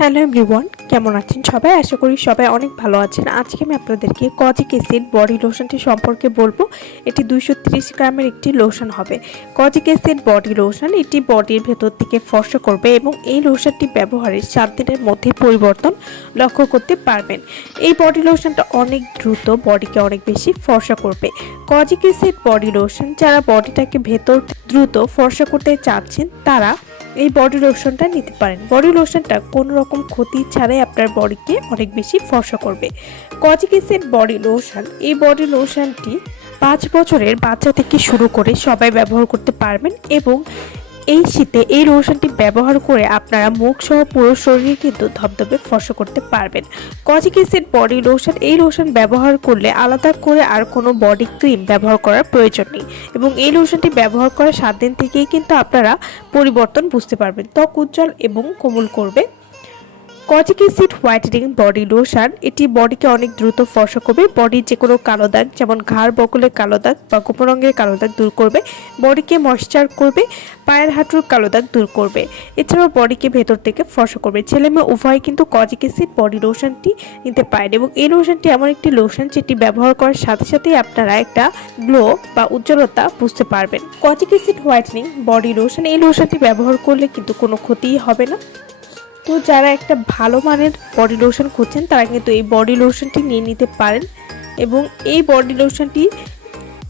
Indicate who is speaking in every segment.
Speaker 1: Hello everyone, কেমন আছেন সবাই? আশা করি সবাই অনেক ভালো আছেন। আজকে আমি আপনাদেরকে কজিক অ্যাসিড বডি লোশনটি সম্পর্কে বলব। এটি দুইশো গ্রামের একটি লোশন হবে। কজিক অ্যাসিড বডি লোশন এটি বডির ভেতর থেকে ফর্সা করবে এবং এই লোশনটি ব্যবহারের সাত দিনের মধ্যে পরিবর্তন লক্ষ্য করতে পারবেন। এই বডি লোশনটা অনেক দ্রুত বডিকে অনেক বেশি ফর্সা করবে। কজিক অ্যাসিড বডি লোশন, যারা বডিটাকে ভেতর দ্রুত ফর্সা করতে চাচ্ছেন, তারা এই বডি লোশনটা নিতে পারেন। বডি লোশনটা কোনো রকম ক্ষতি ছাড়াই আপনার বডিকে অনেক বেশি ফর্সা করবে। কজিকিসের বডি লোশন এই বডি লোশনটি পাঁচ বছরের বাচ্চা থেকে শুরু করে সবাই ব্যবহার করতে পারবেন এবং এই শীতে এই লোশনটি ব্যবহার করে আপনারা মুখ সহ পুরো শরীরে কিন্তু ধবধবে, ফসো করতে পারবেন। কজিকিসের বডি লোশন এই লোশন ব্যবহার করলে আলাদা করে আর কোনো বডি ক্রিম ব্যবহার করার প্রয়োজন নেই এবং এই লোশনটি ব্যবহার করার সাত দিন থেকেই কিন্তু আপনারা পরিবর্তন বুঝতে পারবেন। ত্বক উজ্জ্বল এবং কোমল করবে kojic acid whitening body lotion. এটি বডিকে অনেক দ্রুত ফর্সা করবে। বডির যে কোনো কালো দাগ, যেমন ঘাড়, বকলের কালো দাগ বা গোপন রঙের কালো দাগ দূর করবে। বডিকে ময়শ্চার করবে, পায়ের হাঁটুর কালো দাগ দূর করবে। এছাড়াও বডিকে ভেতর থেকে ফর্সা করবে। ছেলে মেয়ে উভয় কিন্তু কজিক অ্যাসিড বডি লোশনটি নিতে পারেন এবং এই লোশনটি এমন একটি লোশন যেটি ব্যবহার করার সাথে সাথেই আপনারা একটা গ্লো বা উজ্জ্বলতা বুঝতে পারবেন। Kojic acid whitening body lotion, এই লোশনটি ব্যবহার করলে কিন্তু কোনো ক্ষতিই হবে না। তো যারা একটা ভালো মানের বডি লোশন খুঁজছেন, তারা কিন্তু এই বডি লোশনটি নিয়ে নিতে পারেন এবং এই বডি লোশনটি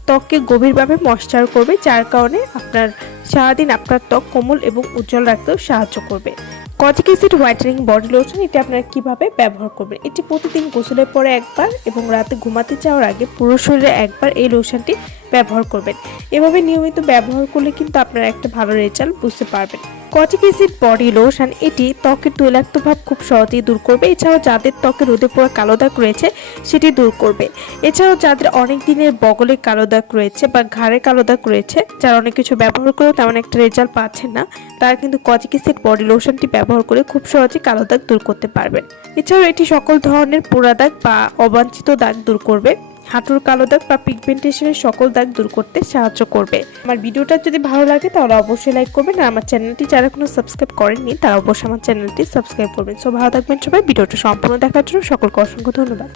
Speaker 1: ত্বককে গভীরভাবে ময়শ্চার করবে, যার কারণে আপনার সারাদিন আপনার ত্বক কোমল এবং উজ্জ্বল রাখতেও সাহায্য করবে। Kojic acid whitening body lotion এটি আপনারা কীভাবে ব্যবহার করবেন? এটি প্রতিদিন গোসলের পরে একবার এবং রাতে ঘুমাতে যাওয়ার আগে পুরো শরীরে একবার এই লোশনটি ব্যবহার করবেন। এভাবে নিয়মিত ব্যবহার করলে কিন্তু আপনারা একটা ভালো রেজাল্ট বুঝতে পারবেন। কজিক অ্যাসিড বডি লোশন, এটি ত্বকের তৈলাক্ত ভাব খুব সহজেই দূর করবে। এছাড়াও যাদের ত্বকে রোদে পোড়া কালো দাগ রয়েছে, সেটি দূর করবে। এছাড়াও যাদের অনেক দিনের বগলে কালো দাগ রয়েছে বা ঘাড়ে কালো দাগ রয়েছে, যারা অনেক কিছু ব্যবহার করেও তেমন একটা রেজাল্ট পাচ্ছেন না, তারা কিন্তু কজিক অ্যাসিড বডি লোশনটি ব্যবহার করে খুব সহজে কালো দাগ দূর করতে পারবেন। এছাড়াও এটি সকল ধরনের পোড়া দাগ বা অবাঞ্ছিত দাগ দূর করবে। হাঁটুর কালো দাগ বা পিগমেন্টেশনের সকল দাগ দূর করতে সাহায্য করবে। আমার ভিডিওটা যদি ভালো লাগে, তাহলে অবশ্যই লাইক করবেন। আর আমার চ্যানেলটি যারা কোনো সাবস্ক্রাইব করেননি, তারা অবশ্যই আমার চ্যানেলটি সাবস্ক্রাইব করবেন। সো ভালো থাকবেন সবাই। ভিডিওটা সম্পূর্ণ দেখার জন্য সকলকে অসংখ্য ধন্যবাদ।